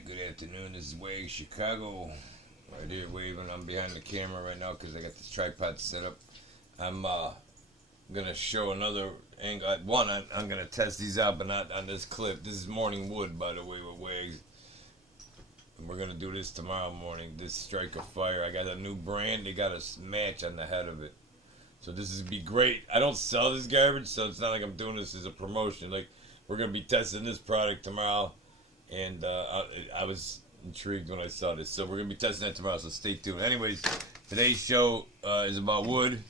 Alright, good afternoon. This is Wade, Chicago. Right here waving. I'm behind the camera right now because I got this tripod set up. I'm going to show another angle. One, I'm going to test these out, but not on this clip. This is morning wood, by the way, with Wags. And we're going to do this tomorrow morning. This Strike of Fire. I got a new brand. They got a match on the head of it. So this is be great. I don't sell this garbage, so it's not like I'm doing this as a promotion. Like, we're going to be testing this product tomorrow. And I was intrigued when I saw this. So we're going to be testing that tomorrow, so stay tuned. Anyways, today's show is about wood.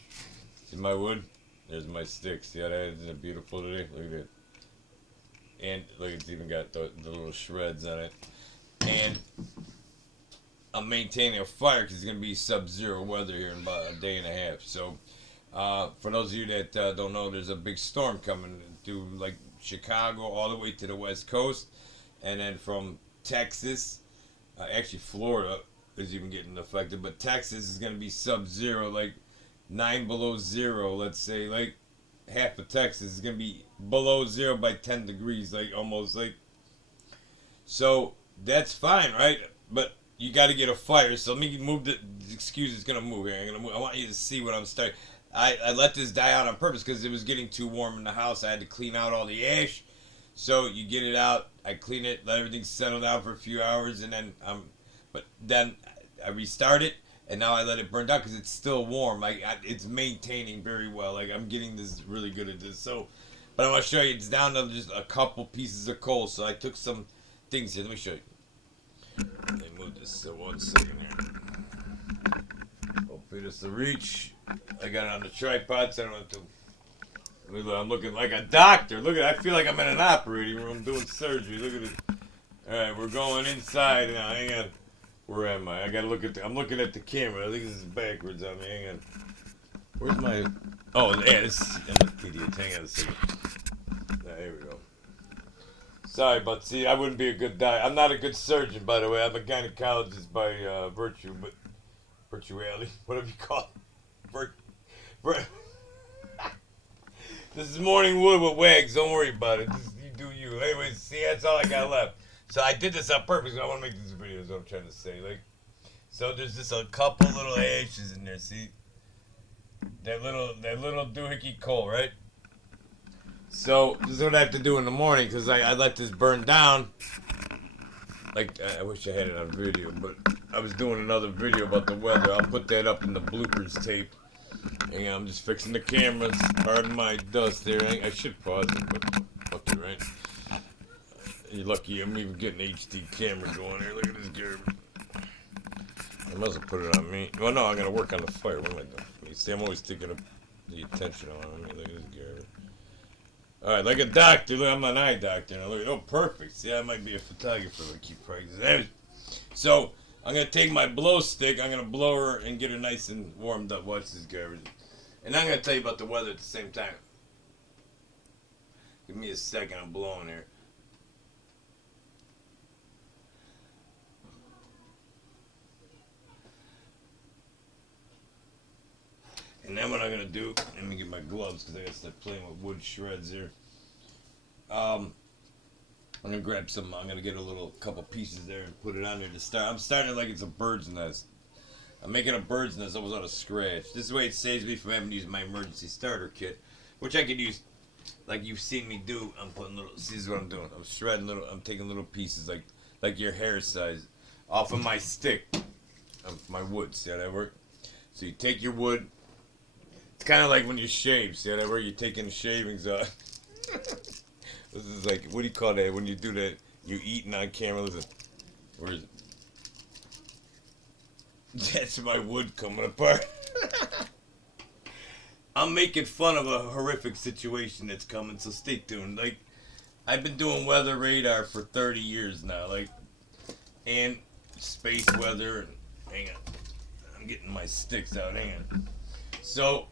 See my wood? There's my sticks. See how that is? Isn't it beautiful today? Look at it. And look, it's even got the little shreds on it. And I'm maintaining a fire because it's going to be sub-zero weather here in about a day and a half. So for those of you that don't know, there's a big storm coming through like Chicago all the way to the West Coast. And then from Texas, actually Florida is even getting affected, but Texas is going to be sub-zero, like 9 below zero, let's say, like half of Texas is going to be below zero by 10 degrees, like almost like. So that's fine, right? But you got to get a fire. So let me move the excuse it's going to move here. I want you to see what I'm starting. I let this die out on purpose because it was getting too warm in the house. I had to clean out all the ash. So you get it out, I clean it, let everything settle down for a few hours, and then then I restart it, and now I let it burn down because it's still warm. It's maintaining very well. Like I'm getting this really good at this. So, but I want to show you, it's down to just a couple pieces of coal. So I took some things here. Let me show you. Let me move this 1 second here. Hopefully this will reach. I got it on the tripod, so I don't have to. I'm looking like a doctor. Look at, I feel like I'm in an operating room doing surgery. Look at it. All right, we're going inside now. Hang on. Where am I? I gotta look at. I'm looking at the camera. I think this is backwards on me. Hang on. Where's my? Oh, yeah. This is an idiot. Hang on a second. Here we go. Sorry, but see, I wouldn't be a good doctor. I'm not a good surgeon, by the way. I'm a gynecologist by virtuality, whatever you call it. This is Morning Wood with Wags. Don't worry about it. You do you. Anyways, see, that's all I got left. So I did this on purpose. I want to make this video. Is what I'm trying to say. Like, so there's just a couple little ashes in there. See, that little doohickey coal, right? So this is what I have to do in the morning because I let this burn down. Like, I wish I had it on video, but I was doing another video about the weather. I'll put that up in the bloopers tape. Hang on, I'm just fixing the cameras. Pardon my dust there. I should pause it, but fuck it, right? You're lucky I'm even getting an HD camera going here. Look at this garbage. I must have put it on me. Well, no, I'm going to work on the fire. What am I doing? You see, I'm always taking the attention on me. Look at this garbage. Alright, like a doctor. Look, I'm an eye doctor. Now, look, oh, perfect. See, I might be a photographer. I keep practicing. So, I'm going to take my blow stick, I'm going to blow her and get her nice and warmed up. Watch this garbage. And I'm going to tell you about the weather at the same time. Give me a second, I'm blowing here. And then what I'm going to do, let me get my gloves because I got to start playing with wood shreds here. I'm going to grab some, I'm going to get a couple pieces there and put it on there to start. I'm starting it like it's a bird's nest. I'm making a bird's nest almost out of scratch. This is the way it saves me from having to use my emergency starter kit, which I could use like you've seen me do. I'm putting little, see, this is what I'm doing. I'm shredding I'm taking little pieces like your hair size off of my stick, of my wood. See how that works? So you take your wood. It's kind of like when you shave. See how that works? You're taking the shavings off. This is like, what do you call that? When you do that, you eating on camera. Listen, where is it? That's my wood coming apart. I'm making fun of a horrific situation that's coming, so stay tuned. Like, I've been doing weather radar for 30 years now, like, and space weather. And, hang on, I'm getting my sticks out. Hang on. So,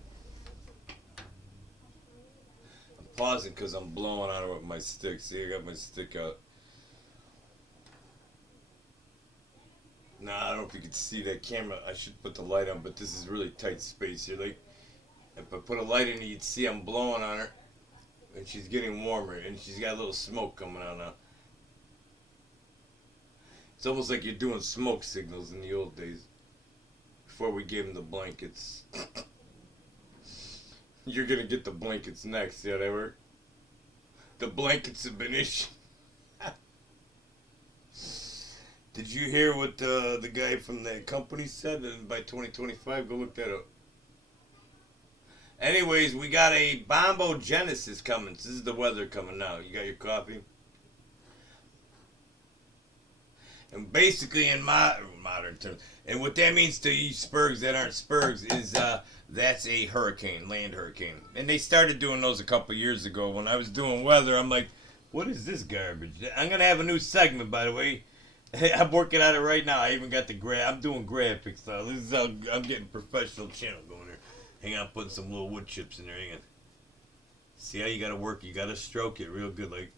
I'm pausing because I'm blowing on it with my stick. See, I got my stick out. Nah, I don't know if you can see that camera. I should put the light on, but this is really tight space here. Like, if I put a light in it, you'd see I'm blowing on her. And she's getting warmer, and she's got a little smoke coming out now. It's almost like you're doing smoke signals in the old days. Before we gave them the blankets. You're gonna get the blankets next. See how that work? The blankets have been issued. Did you hear what the guy from that company said? And by 2025, go look that up. Anyways, we got a Bombogenesis coming. This is the weather coming now. You got your coffee? And basically, in modern terms, and what that means to you spurgs that aren't spurgs is that's a hurricane, land hurricane. And they started doing those a couple years ago. When I was doing weather, I'm like, what is this garbage? I'm going to have a new segment, by the way. I'm working on it right now. I even got the I'm doing graphics now. This is how I'm getting professional channel going there. Hang on, putting some little wood chips in there. Hang on. See how you got to work? You got to stroke it real good, like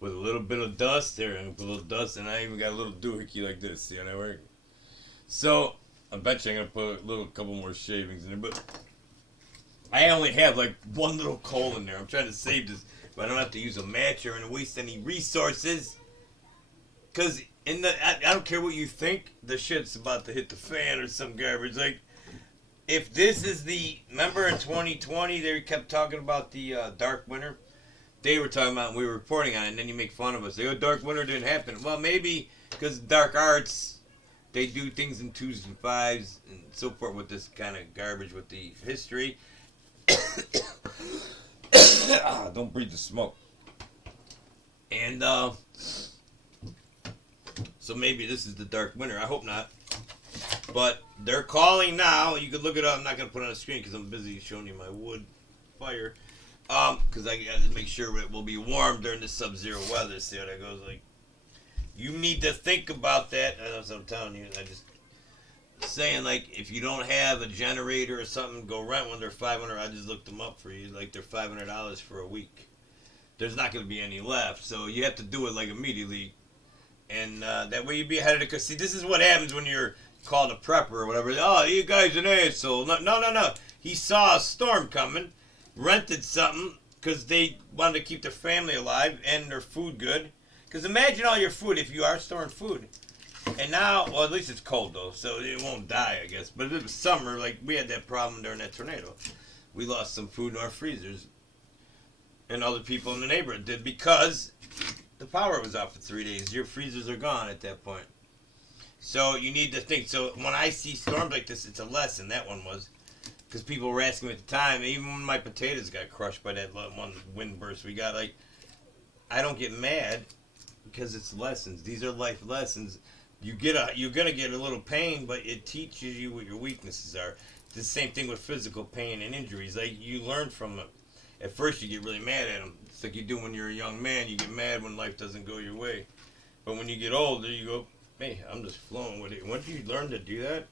with a little bit of dust there, and a little dust, and I even got a little doohickey like this. See how that works? So I bet you I'm gonna put a couple more shavings in there, but I only have like one little coal in there. I'm trying to save this, but I don't have to use a match or waste any resources. Cause I don't care what you think, the shit's about to hit the fan or some garbage. Like, if this is remember in 2020 they kept talking about the dark winter. They were talking about, and we were reporting on it, and then you make fun of us. They go, dark winter didn't happen. Well, maybe because dark arts, they do things in 2s and 5s and so forth with this kind of garbage with the history. Don't breathe the smoke. And so maybe this is the dark winter. I hope not. But they're calling now. You can look it up. I'm not going to put it on the screen because I'm busy showing you my wood fire. Because I got to make sure it will be warm during the sub-zero weather. See how that goes? Like, you need to think about that. That's what I'm telling you. I just saying, like, if you don't have a generator or something, go rent one. They're $500. I just looked them up for you. Like, they're $500 for a week. There's not going to be any left, so you have to do it like immediately, and that way you'd be ahead of the. Cause see, this is what happens when you're called a prepper or whatever. Oh, you guys an asshole. No. He saw a storm coming. Rented something because they wanted to keep their family alive and their food good. Because imagine all your food if you are storing food. And now, well, at least it's cold though, so it won't die, I guess. But if it was summer, like we had that problem during that tornado. We lost some food in our freezers. And other people in the neighborhood did because the power was out for 3 days. Your freezers are gone at that point. So you need to think. So when I see storms like this, it's a lesson. That one was. Because people were asking me at the time, even when my potatoes got crushed by that one wind burst we got, like, I don't get mad because it's lessons. These are life lessons. You're gonna get a little pain, but it teaches you what your weaknesses are. It's the same thing with physical pain and injuries. Like, you learn from it. At first, you get really mad at them. It's like you do when you're a young man. You get mad when life doesn't go your way. But when you get older, you go, hey, I'm just flowing with it. Once you learn to do that,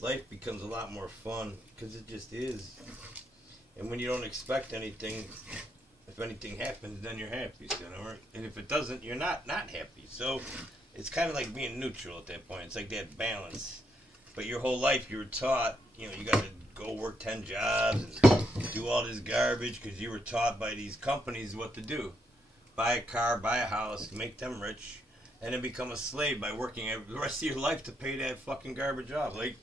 life becomes a lot more fun because it just is. And when you don't expect anything, if anything happens, then you're happy. So, and if it doesn't, you're not happy. So it's kind of like being neutral at that point. It's like that balance. But your whole life you were taught, you got to go work 10 jobs and do all this garbage because you were taught by these companies what to do. Buy a car, buy a house, make them rich, and then become a slave by working the rest of your life to pay that fucking garbage off. Like,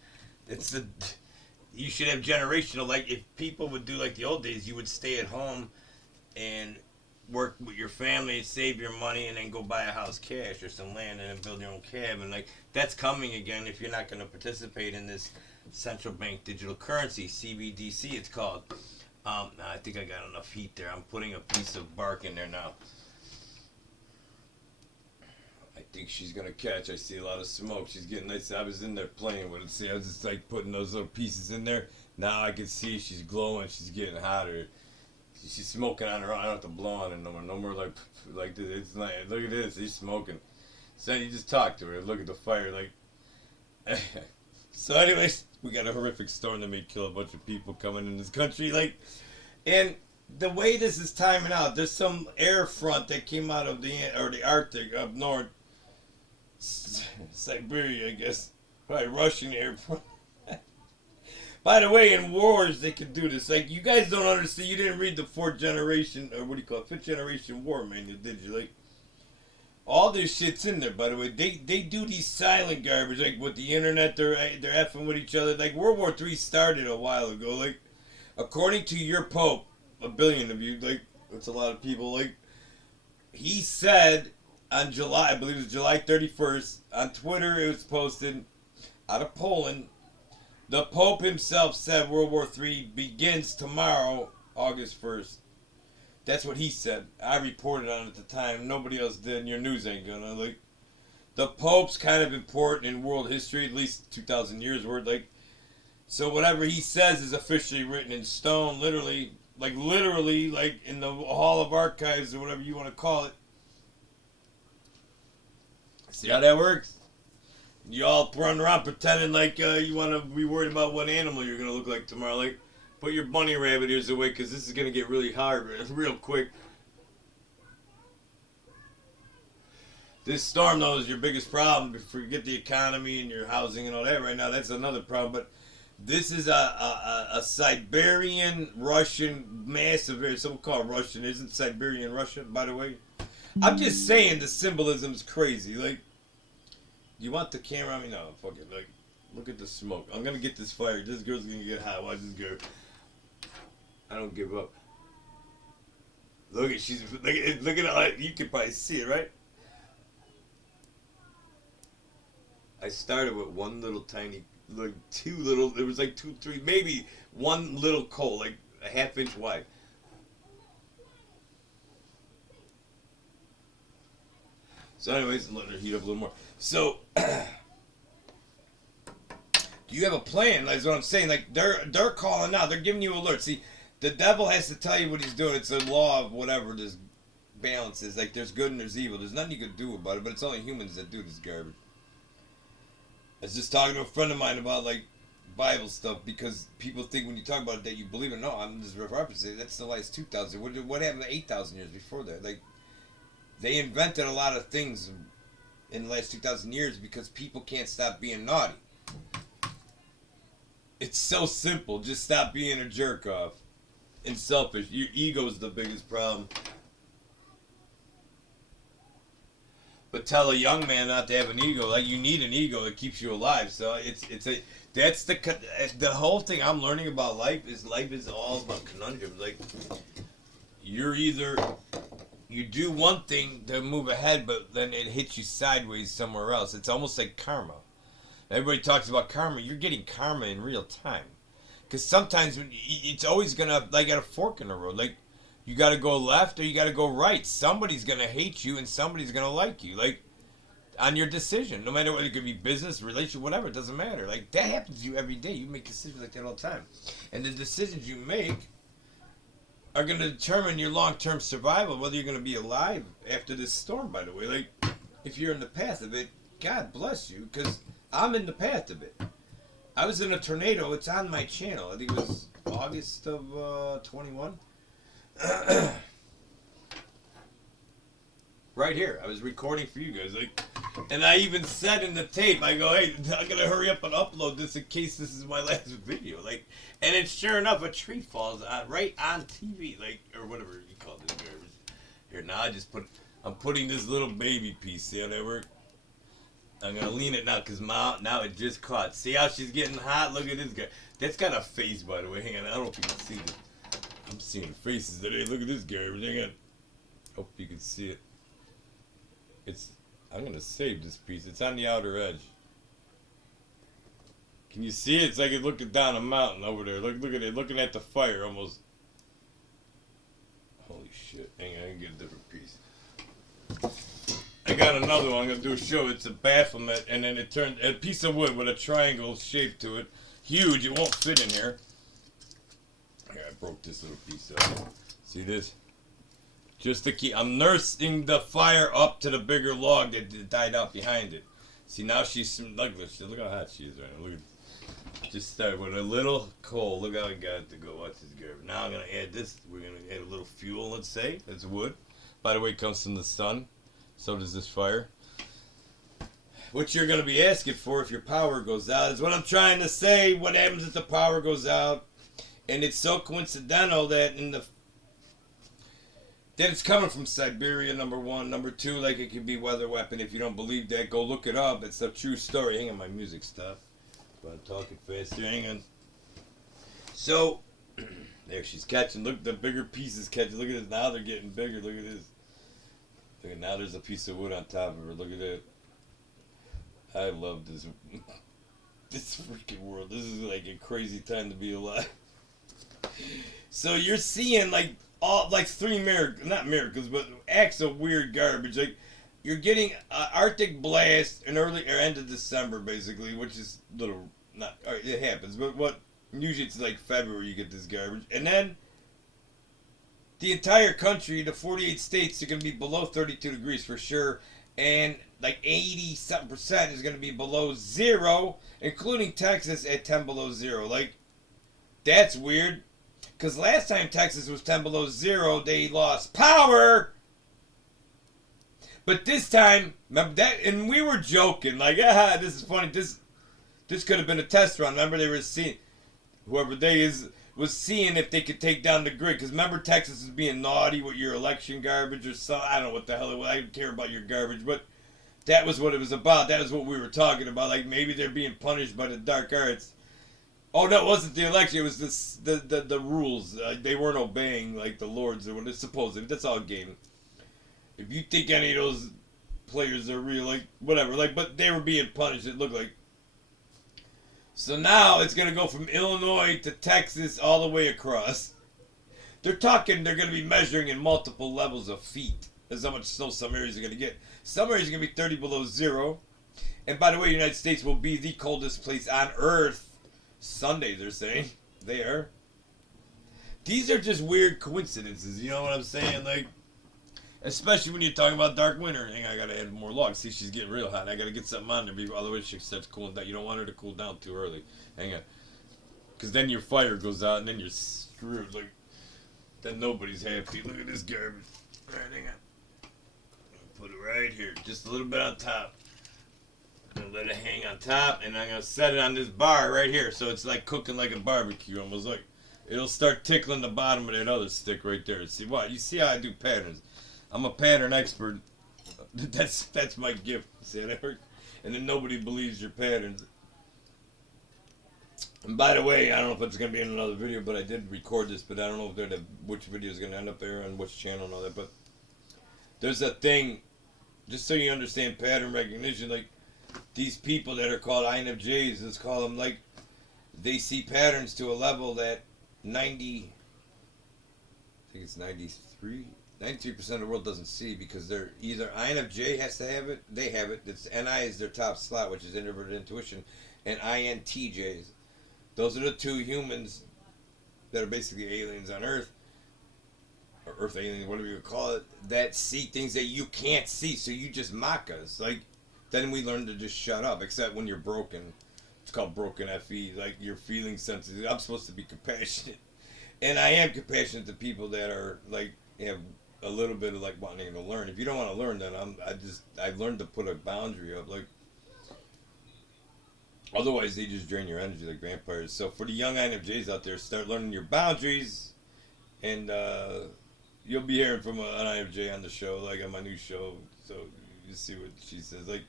you should have generational, like, if people would do like the old days, you would stay at home and work with your family, save your money, and then go buy a house cash or some land and then build your own cabin. Like, that's coming again if you're not going to participate in this central bank digital currency, CBDC it's called. I think I got enough heat there. I'm putting a piece of bark in there now. I think she's gonna catch. I see a lot of smoke. She's getting nice. I was in there playing with it. See, I was just like putting those little pieces in there. Now I can see she's glowing. She's getting hotter. She's smoking on her own. I don't have to blow on it no more. No more like this. It's not. Look at this. He's smoking. So you just talk to her. Look at the fire. Like. So, anyways, we got a horrific storm that may kill a bunch of people coming in this country. Like, and the way this is timing out, there's some air front that came out of the Arctic up north. Siberia, I guess. Probably Russian airport. By the way, in wars, they can do this. Like, you guys don't understand. You didn't read the fifth generation war manual, did you? Like, All this shit's in there, by the way. They do these silent garbage, like with the internet. They're effing with each other. Like World War III started a while ago. Like according to your Pope, a billion of you, like that's a lot of people. Like he said on July, I believe it was July 31st on Twitter. It was posted out of Poland. The Pope himself said World War III begins tomorrow, August 1st. That's what he said. I reported on it at the time. Nobody else did, and your news ain't gonna. Like, the Pope's kind of important in world history, at least 2,000 years worth. Like, so whatever he says is officially written in stone, literally, like in the Hall of Archives or whatever you want to call it. See how that works? You all run around pretending like you want to be worried about what animal you're gonna look like tomorrow. Like, put your bunny rabbit ears away because this is going to get really hard real quick. This storm, though, is your biggest problem. Forget the economy and your housing and all that right now. That's another problem. But this is a Siberian Russian massive, so we'll call it Russian. Isn't Siberian Russian, by the way? I'm just saying the symbolism is crazy. Like, you want the camera on me? No, fuck it. Like, look at the smoke. I'm going to get this fire. This girl's going to get hot. Watch this girl. I don't give up. Look at all. You can probably see it, right? I started with one little tiny, like two little. There was like 2, 3, maybe one little coal, like a half-inch wide. So, anyways, letting her heat up a little more. So, do you have a plan? That's what I'm saying. Like they're calling now. They're giving you alerts. See. The devil has to tell you what he's doing. It's a law of whatever this balance is. Like, there's good and there's evil. There's nothing you can do about it, but it's only humans that do this garbage. I was just talking to a friend of mine about, like, Bible stuff, because people think when you talk about it that you believe it. No, I'm just referencing. That's the last 2,000. What happened to 8,000 years before that? Like, they invented a lot of things in the last 2,000 years because people can't stop being naughty. It's so simple. Just stop being a jerk-off. And selfish. Your ego is the biggest problem. But tell a young man not to have an ego. Like, you need an ego that keeps you alive. So that's the whole thing I'm learning about life is all about conundrums. Like, you're either you do one thing to move ahead, but then it hits you sideways somewhere else. It's almost like karma. Everybody talks about karma. You're getting karma in real time. Because sometimes it's always going to, like at a fork in the road. Like, you got to go left or you got to go right. Somebody's going to hate you and somebody's going to like you. Like, on your decision. No matter what, it could be business, relationship, whatever. It doesn't matter. Like, that happens to you every day. You make decisions like that all the time. And the decisions you make are going to determine your long-term survival, whether you're going to be alive after this storm, by the way. Like, if you're in the path of it, God bless you. Because I'm in the path of it. I was in a tornado. It's on my channel. I think it was August of 21. Right here. I was recording for you guys. Like, and I even said in the tape, I go, hey, I'm going to hurry up and upload this in case this is my last video. Like, and it's sure enough, a tree falls right on TV, like, or whatever you call this garbage. Here, now I'm putting this little baby piece. See how that works? I'm going to lean it now because now it just caught. See how she's getting hot? Look at this guy. That's got a face, by the way. Hang on. I don't know if you can see this. I'm seeing faces today. Look at this garbage. Hang on. Hope you can see it. I'm going to save this piece. It's on the outer edge. Can you see it? It's like it's looking down a mountain over there. Look at it. Looking at the fire almost. Holy shit. Hang on. I can get a different piece. I got another one I'm going to do a show. It's a bafflement, and then it turned a piece of wood with a triangle shape to it. Huge. It won't fit in here. Here, I broke this little piece up. See this? Just to keep. I'm nursing the fire up to the bigger log that died out behind it. See, now she's look how hot she is right now. Look at. Just start with a little coal. Look how I got it to go. Watch this garbage. Now I'm going to add this. We're going to add a little fuel, let's say. That's wood. By the way, it comes from the sun. So does this fire. What you're going to be asking for if your power goes out is what I'm trying to say. What happens if the power goes out? And it's so coincidental that That it's coming from Siberia, number one. Number two, like it could be weather weapon. If you don't believe that, go look it up. It's a true story. Hang on, my music stuff. But I'm talking faster. Hang on. So, there she's catching. Look, the bigger pieces catching. Look at this. Now they're getting bigger. Look at this. Look at, now there's a piece of wood on top of her. Look at that. I love this. This freaking world. This is like a crazy time to be alive. So you're seeing like all like three not miracles, but acts of weird garbage. Like you're getting Arctic blast in early or end of December, basically, which is little not it happens, but what usually it's like February you get this garbage, and then the entire country, the 48 states, are going to be below 32 degrees for sure, and like 80-something% is going to be below zero, including Texas at 10 below zero. Like that's weird. Because last time Texas was 10 below zero, they lost power. But this time, remember that, and we were joking, like, this is funny. This could have been a test run. Remember, they were seeing, whoever they is, was seeing if they could take down the grid. Because remember, Texas was being naughty with your election garbage or something. I don't know what the hell it was. I don't care about your garbage. But that was what it was about. That was what we were talking about. Like, maybe they're being punished by the dark arts. Oh, no, it wasn't the election. It was the rules. They weren't obeying, like, the lords or what it's supposed to. That's all game. If you think any of those players are real, like, whatever. Like, but they were being punished, it looked like. So now it's going to go from Illinois to Texas all the way across. They're talking they're going to be measuring in multiple levels of feet. That's how much snow some areas are going to get. Some areas are going to be 30 below zero. And by the way, the United States will be the coldest place on Earth. Sunday, they're saying. They are. These are just weird coincidences, you know what I'm saying? Like, especially when you're talking about dark winter. Hang on, I gotta add more logs. See, she's getting real hot. I gotta get something on there, otherwise she starts cooling down. You don't want her to cool down too early. Hang on. Because then your fire goes out and then you're screwed. Like, then nobody's happy. Look at this garbage. Alright, hang on. Put it right here. Just a little bit on top. I'm gonna let it hang on top, and I'm gonna set it on this bar right here, so it's like cooking like a barbecue, almost like it'll start tickling the bottom of that other stick right there. See what? You see how I do patterns? I'm a pattern expert. That's my gift. See that hurt? And then nobody believes your patterns. And by the way, I don't know if it's gonna be in another video, but I did record this, but I don't know if which video is gonna end up there on which channel and all that. But there's a thing, just so you understand pattern recognition, like. These people that are called INFJs, let's call them, like, they see patterns to a level that 93% of the world doesn't see, because they're either INFJ has to have it, they have it, it's NI is their top slot, which is introverted intuition, and INTJs. Those are the two humans that are basically aliens on Earth, or Earth aliens, whatever you call it, that see things that you can't see, so you just mock us, like. Then we learn to just shut up, except when you're broken. It's called broken FE, like you're feeling sensitive. I'm supposed to be compassionate. And I am compassionate to people that are, like, have a little bit of, like, wanting to learn. If you don't want to learn, then I've learned to put a boundary up, like, otherwise they just drain your energy like vampires. So for the young INFJs out there, start learning your boundaries, and you'll be hearing from an INFJ on the show, like on my new show, so you see what she says, like,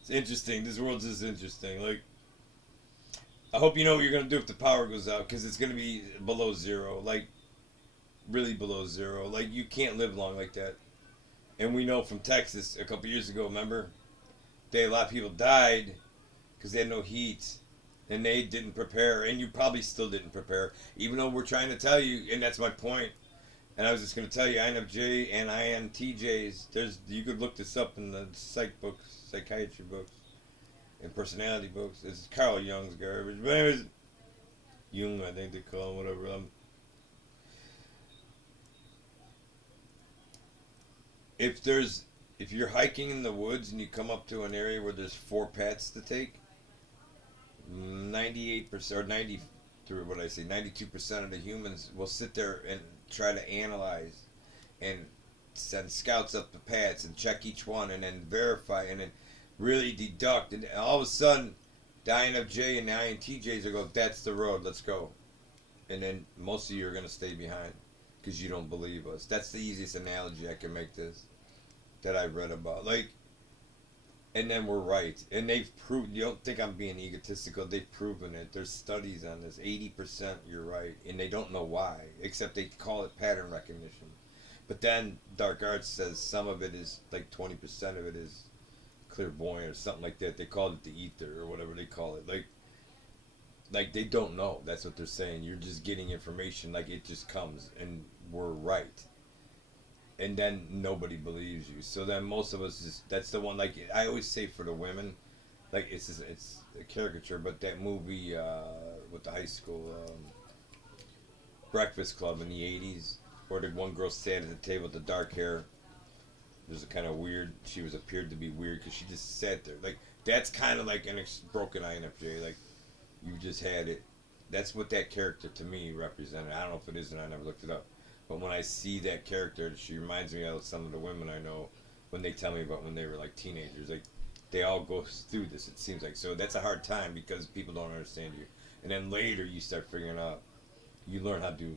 it's interesting. This world's just interesting. Like, I hope you know what you're going to do if the power goes out, because it's going to be below zero. Like, really below zero. Like, you can't live long like that. And we know from Texas a couple years ago, remember? A lot of people died because they had no heat. And they didn't prepare. And you probably still didn't prepare. Even though we're trying to tell you, and that's my point. And I was just going to tell you, INFJ and INTJs, you could look this up in the psychiatry books, and personality books. It's Carl Jung's garbage. But anyways, Jung, I think they call him, whatever. If you're hiking in the woods and you come up to an area where there's 4 paths to take, 98% or 92% of the humans will sit there and try to analyze and send scouts up the paths and check each one and then verify and then really deduct, and all of a sudden the INFJ and the INTJs are go, that's the road, let's go, and then most of you are going to stay behind. because you don't believe us. That's the easiest analogy I can make this that I read about. Like, and then we're right. And they've proved, you don't think I'm being egotistical, they've proven it. There's studies on this. 80% you're right. And they don't know why, except they call it pattern recognition. But then Dark Arts says some of it is, like 20% of it is clairvoyant or something like that. They call it the ether or whatever they call it. Like they don't know. That's what they're saying. You're just getting information, like it just comes, and we're right. And then nobody believes you. So then most of us just, that's the one, like I always say for the women, like it's a caricature, but that movie with the high school Breakfast Club in the 80s, where the one girl sat at the table with the dark hair. It was a kind of weird, she was appeared to be weird because she just sat there. Like that's kind of like an broken INFJ. Like you just had it. That's what that character to me represented. I don't know if it is, and I never looked it up. But when I see that character, she reminds me of some of the women I know when they tell me about when they were like teenagers. Like they all go through this. It seems like so. That's a hard time because people don't understand you. And then later you start figuring out. You learn how to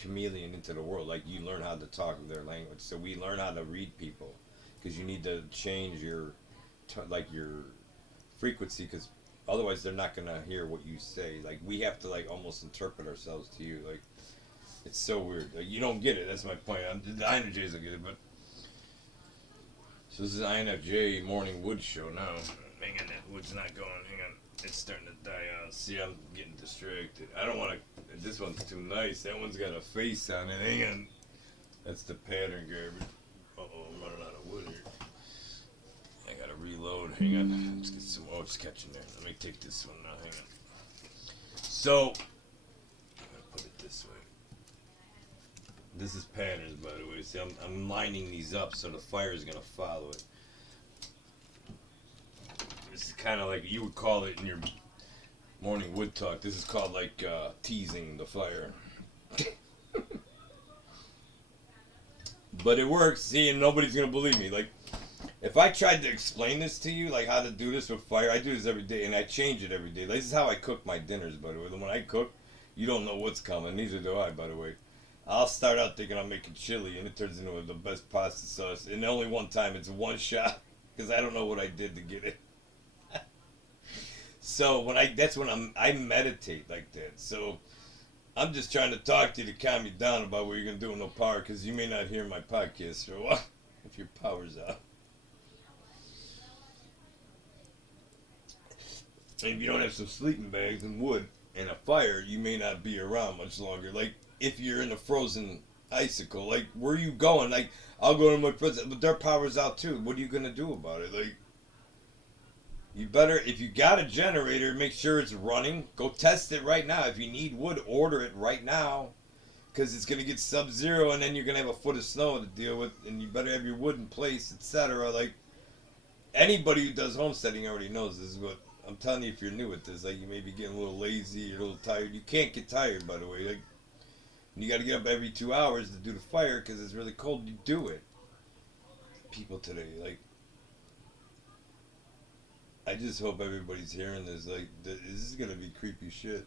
chameleon into the world. Like you learn how to talk their language. So we learn how to read people because you need to change your your frequency because otherwise they're not gonna hear what you say. Like we have to like almost interpret ourselves to you. Like it's so weird. Like, you don't get it. That's my point. The INFJs will get it, but so this is INFJ morning wood show now. Hang on, that wood's not going. Hang on, it's starting to die out. See, I'm getting distracted. I don't want to. This one's too nice. That one's got a face on it. Hang on. That's the pattern garbage. Uh-oh, I'm running out of wood here. I gotta reload. Hang on. Let's get some. Oh, it's catching there. Let me take this one now. Hang on. So, I'm gonna put it this way. This is patterns, by the way. See, I'm lining these up so the fire is gonna follow it. This is kind of like you would call it in your morning wood talk. This is called like teasing the fire. But it works. See, and nobody's gonna believe me. Like, if I tried to explain this to you, like how to do this with fire, I do this every day, and I change it every day. This is how I cook my dinners, by the way. When I cook, you don't know what's coming. Neither do I, by the way. I'll start out thinking I'm making chili, and it turns into the best pasta sauce. And only one time, it's one shot, because I don't know what I did to get it. So that's when I meditate like that. So I'm just trying to talk to you to calm you down about what you're gonna do with no power, because you may not hear my podcast for a while if your power's out. And if you don't have some sleeping bags and wood and a fire, you may not be around much longer. Like if you're in a frozen icicle, like where are you going? Like I'll go to my friends, but their power's out too. What are you gonna do about it? Like you better, if you got a generator, make sure it's running. Go test it right now. If you need wood, order it right now, because it's gonna get sub-zero, and then you're gonna have a foot of snow to deal with, and you better have your wood in place, etc. Like anybody who does homesteading already knows this is what I'm telling you. If you're new at this, like you may be getting a little lazy, or a little tired. You can't get tired, by the way. Like you got to get up every 2 hours to do the fire because it's really cold. You do it. People today, like. I just hope everybody's hearing this. Like, this is gonna be creepy shit.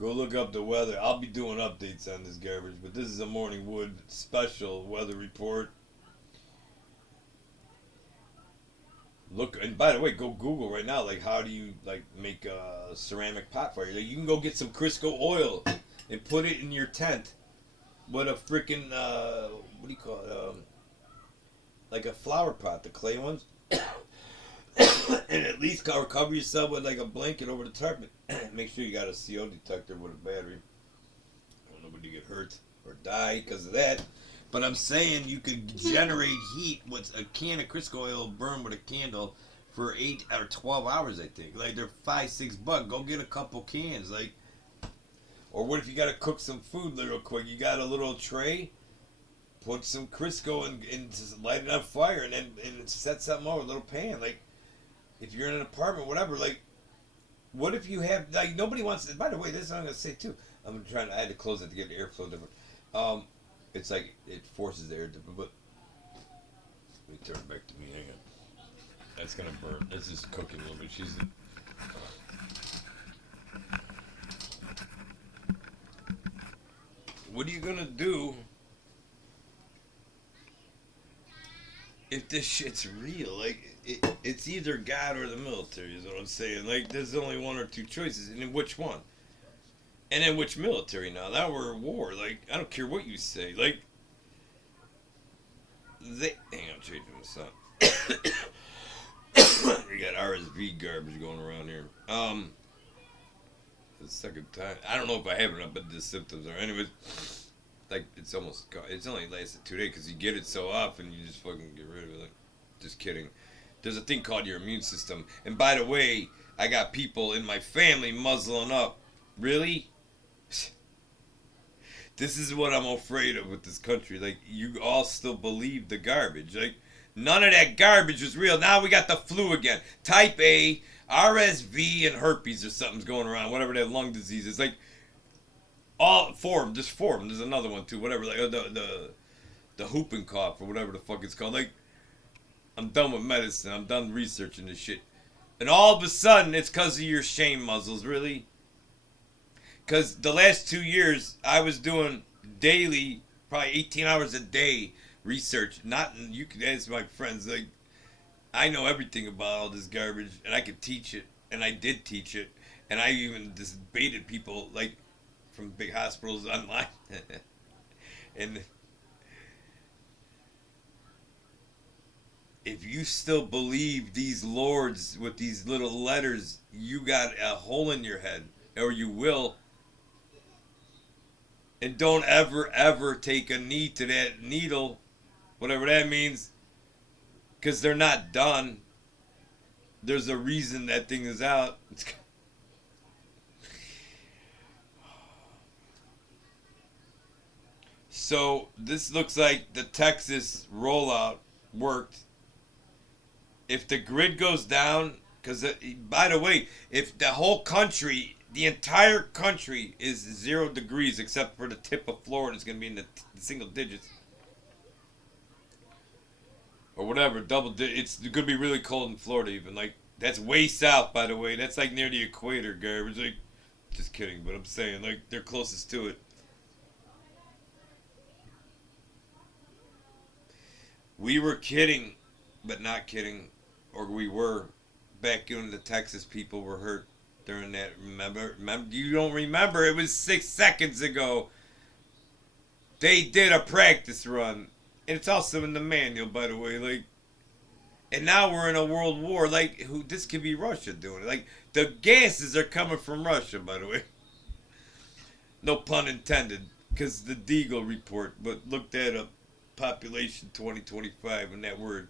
Go look up the weather. I'll be doing updates on this garbage, but this is a Morning Wood special weather report. Look, and by the way, go Google right now. Like, how do you like make a ceramic pot fire? Like, you can go get some Crisco oil and put it in your tent. What a freaking what do you call it? Like a flower pot, the clay ones. And at least cover yourself with like a blanket over the tarp. Make sure you got a CO detector with a battery. I don't know nobody get hurt or die because of that. But I'm saying you could generate heat with a can of Crisco oil burn with a candle for 8 or 12 hours, I think. Like they're $5-6. Go get a couple cans. Like, or what if you got to cook some food real quick? You got a little tray. Put some Crisco and just light it on fire, and then set something over a little pan. Like, if you're in an apartment, whatever. Like, what if you have like nobody wants to? By the way, this is what I'm gonna say too. I had to close it to get the airflow different. It's like it forces the air different. But let me turn it back to me. Hang on. That's gonna burn. It's just cooking a little bit. She's. what are you gonna do if this shit's real? Like, it's either God or the military, is what I'm saying. Like, there's only one or two choices, and in which one? And in which military now? Now we're at war. Like, I don't care what you say. Like, hang on, I'm changing this up. We got RSV garbage going around here. The second time. I don't know if I have it, but the symptoms are. Anyways, like, it's almost gone. It's only lasted 2 days because you get it so often, you just fucking get rid of it. Like, just kidding. There's a thing called your immune system. And by the way, I got people in my family muzzling up. Really? This is what I'm afraid of with this country. Like, you all still believe the garbage. Like, none of that garbage was real. Now we got the flu again. Type A, RSV, and herpes or something's going around. Whatever that lung disease is. Like, all four of them. Just four of them. There's another one too. Whatever. Like, the whooping cough or whatever the fuck it's called. Like, I'm done with medicine. I'm done researching this shit. And all of a sudden, it's because of your shame muzzles. Really? Because the last 2 years, I was doing daily, probably 18 hours a day research. Not, you can ask my friends, like, I know everything about all this garbage, and I could teach it, and I did teach it, and I even debated people, like, from big hospitals online. And if you still believe these lords with these little letters, you got a hole in your head, or you will. And don't ever, ever take a knee to that needle, whatever that means, because they're not done. There's a reason that thing is out. So this looks like the Texas rollout worked. If the grid goes down, because by the way, if the whole country, the entire country is 0 degrees except for the tip of Florida, it's going to be in the single digits. Or whatever, it's going to be really cold in Florida even. Like, that's way south, by the way. That's like near the equator, garbage. Like, just kidding, but I'm saying, like, they're closest to it. We were kidding, but not kidding. Or we were. Back when the Texas people were hurt during that. Remember? You don't remember? It was 6 seconds ago. They did a practice run. And it's also in the manual, by the way. Like, and now we're in a world war. Like, this could be Russia doing it. Like, the gases are coming from Russia, by the way. No pun intended. Because the Deagle report. But look that up. Population 2025 and that word.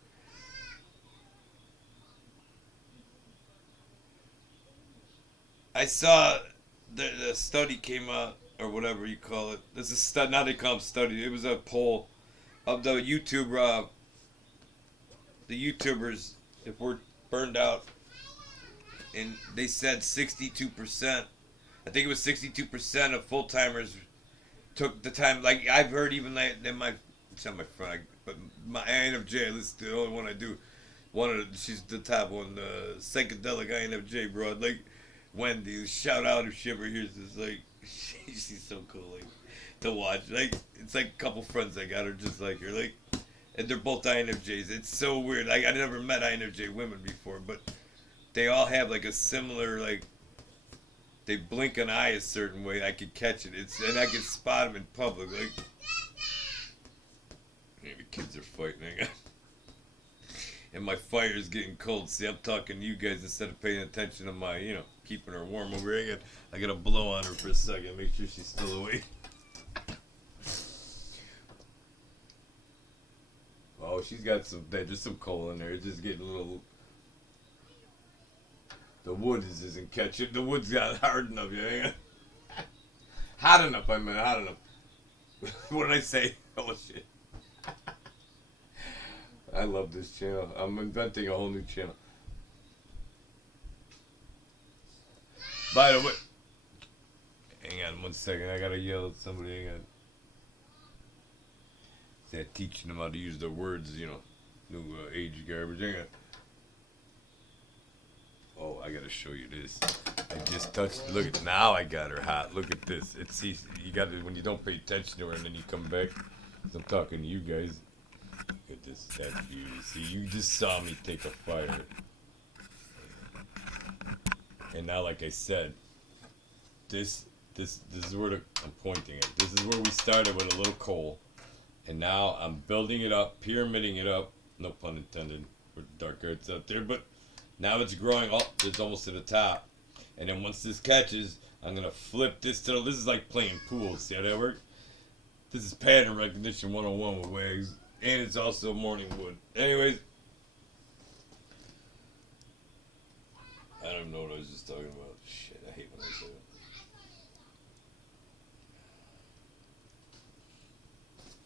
I saw the study came out, or whatever you call it. This is study. Now they call them study. It was a poll of the YouTubers if we're burned out, and they said 62%. I think it was 62% of full timers took the time. Like, I've heard even like it's not my friend, but my INFJ. This is the only one I do. She's the top one, the psychedelic INFJ broad. Like, Wendy, shout out if she ever hears this. Like, she's so cool, like, to watch. Like, it's like a couple friends I got are just like her. Like, and they're both INFJs. It's so weird. Like, I never met INFJ women before, but they all have like a similar, like, they blink an eye a certain way. I could catch it. And I can spot them in public. Like, maybe kids are fighting. And my fire is getting cold. See, I'm talking to you guys instead of paying attention to my, keeping her warm over here. I got to blow on her for a second, make sure she's still awake. Oh, she's got there's some coal in there. It's just getting a little. The wood isn't catching. The wood's got hard enough, yeah. Hot enough, I meant hot enough. What did I say? Oh shit. I love this channel. I'm inventing a whole new channel. By the way, hang on 1 second. I gotta yell at somebody. Hang on. They're teaching them how to use their words, new age garbage. Hang on. Oh, I gotta show you this. I just touched. Look at now. I got her hot. Look at this. It's see. You got it when you don't pay attention to her, and then you come back. I'm talking to you guys. Look at this. That's beauty. See, you just saw me take a fire, and now, like I said, this is where I'm pointing at. This is where we started with a little coal, and now I'm building it up, pyramiding it up. No pun intended. For dark arts out there, but now it's growing up. It's almost to the top. And then once this catches, I'm going to flip this to this is like playing pool. See how that works? This is pattern recognition 101 with Wags. And it's also morning wood. Anyways. I don't know what I was just talking about. Shit, I hate when I say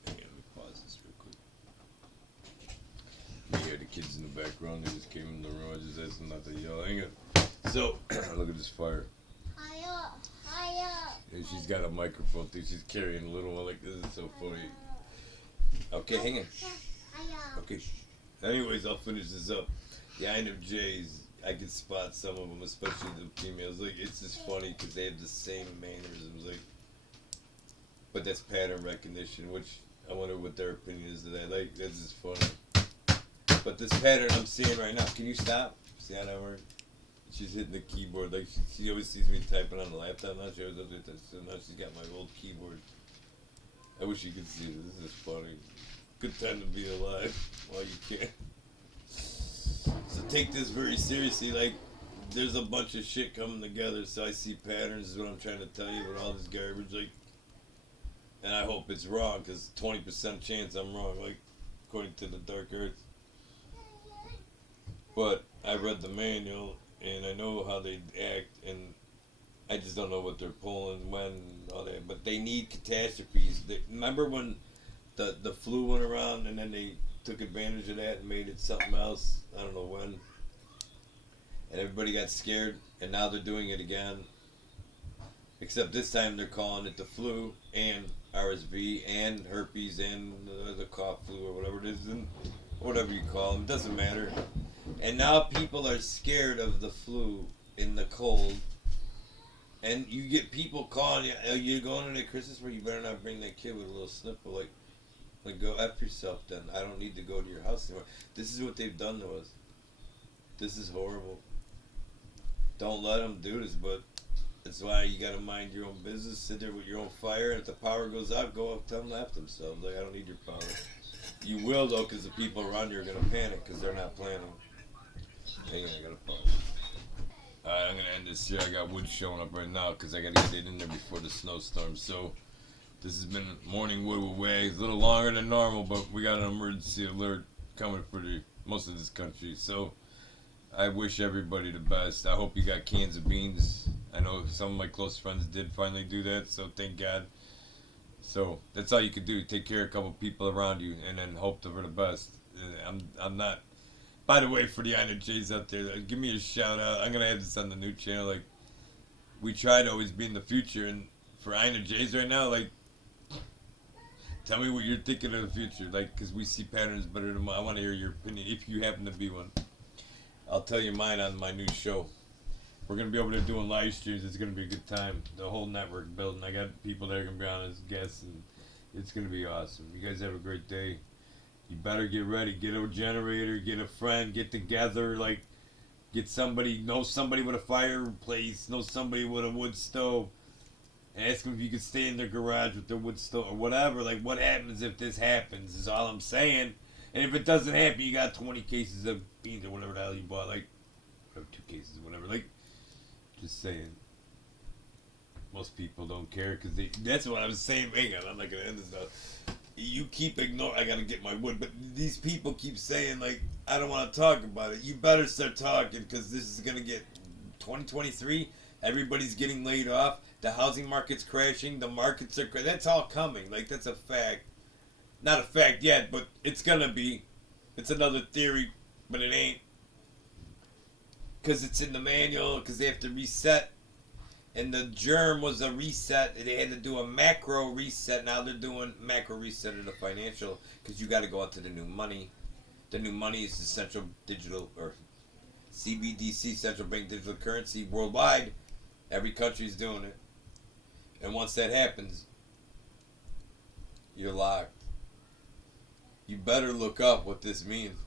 that. Hang on, let me pause this real quick. You hear the kids in the background. They just came in the room. I just asked them not to yell. Hang on. So, look at this fire. Yeah, she's got a microphone thing. She's carrying a little one like this. Is so funny. Okay, hang on. Okay. Anyways, I'll finish this up. The INFJs, I can spot some of them, especially the females. Like, it's just funny because they have the same mannerisms. Like, but that's pattern recognition, which I wonder what their opinion is of that. Like, that's just funny. But this pattern I'm seeing right now, can you stop? See how that works? She's hitting the keyboard. Like she always sees me typing on the laptop. Now she always does this. So now she's got my old keyboard. I wish you could see this. This is funny. Good time to be alive while you can. So take this very seriously. Like there's a bunch of shit coming together. So I see patterns. Is what I'm trying to tell you with all this garbage. Like, and I hope it's wrong because 20% chance I'm wrong. Like according to the Dark Earth. But I read the manual. And I know how they act, and I just don't know what they're pulling, when, all that. But they need catastrophes. Remember when the flu went around, and then they took advantage of that and made it something else? I don't know when. And everybody got scared, and now they're doing it again. Except this time they're calling it the flu, and RSV, and herpes, and the cough flu, or whatever it is, and whatever you call them. It doesn't matter. And now people are scared of the flu in the cold. And you get people calling you, oh, you're going to the Christmas where you better not bring that kid with a little snipper. Like go F yourself then. I don't need to go to your house anymore. This is what they've done to us. This is horrible. Don't let them do this, but that's why you got to mind your own business. Sit there with your own fire. And if the power goes out, go up, tell them to F themselves. Like, I don't need your power. You will, though, because the people around you are going to panic because they're not planning. Hang on, I got to pause. Alright, I'm going to end this here. I got wood showing up right now because I got to get it in there before the snowstorm. So, this has been Morning Wood with Wags. A little longer than normal, but we got an emergency alert coming for most of this country. So, I wish everybody the best. I hope you got cans of beans. I know some of my close friends did finally do that, so thank God. So, that's all you can do. Take care of a couple people around you and then hope for the best. I'm not... By the way, for the INFJs out there, give me a shout out. I'm going to have this on the new channel. Like, we try to always be in the future, and for INFJs right now, like, tell me what you're thinking of the future. Like, because we see patterns better than mine. I want to hear your opinion, if you happen to be one. I'll tell you mine on my new show. We're going to be over there doing live streams. It's going to be a good time. The whole network building. I got people that are going to be on as guests, and it's going to be awesome. You guys have a great day. You better get ready. Get a generator. Get a friend. Get together. Like, get somebody. Know somebody with a fireplace. Know somebody with a wood stove. And ask them if you can stay in their garage with their wood stove or whatever. Like, what happens if this happens is all I'm saying. And if it doesn't happen, you got 20 cases of beans or whatever the hell you bought. Like, or 2 cases or whatever. Like, just saying. Most people don't care because that's what I was saying. Hang on, I'm not going to end this now. You keep ignoring, I gotta get my wood, but these people keep saying, like, I don't want to talk about it. You better start talking because this is gonna get 2023. Everybody's getting laid off. The housing market's crashing. The markets are that's all coming. Like, that's a fact. Not a fact yet, but it's gonna be. It's another theory, but it ain't. Because it's in the manual, because they have to reset. And the germ was a reset. They had to do a macro reset. Now they're doing macro reset of the financial because you got to go out to the new money. The new money is the central digital or CBDC, central bank digital currency worldwide. Every country's doing it. And once that happens, you're locked. You better look up what this means.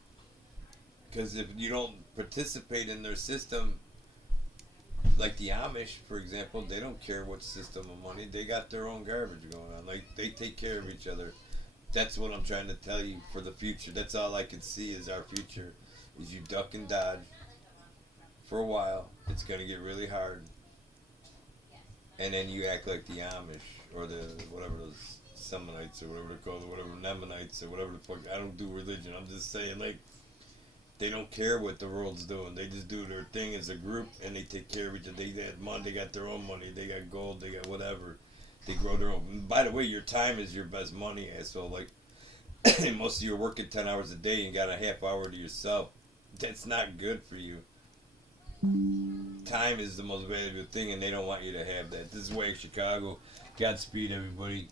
Because if you don't participate in their system, like the Amish, for example, they don't care what system of money. They got their own garbage going on. Like, they take care of each other. That's what I'm trying to tell you for the future. That's all I can see is our future. Is you duck and dodge for a while. It's going to get really hard. And then you act like the Amish or the whatever those Seminites or whatever they're called, or whatever Nemanites or whatever the fuck. I don't do religion. I'm just saying, like, they don't care what the world's doing. They just do their thing as a group, and they take care of each other. They got money. They got their own money. They got gold. They got whatever. They grow their own. And by the way, your time is your best money, asshole. Like, most of you are working 10 hours a day and got a half hour to yourself. That's not good for you. Time is the most valuable thing, and they don't want you to have that. This is Wake Chicago. Godspeed, everybody.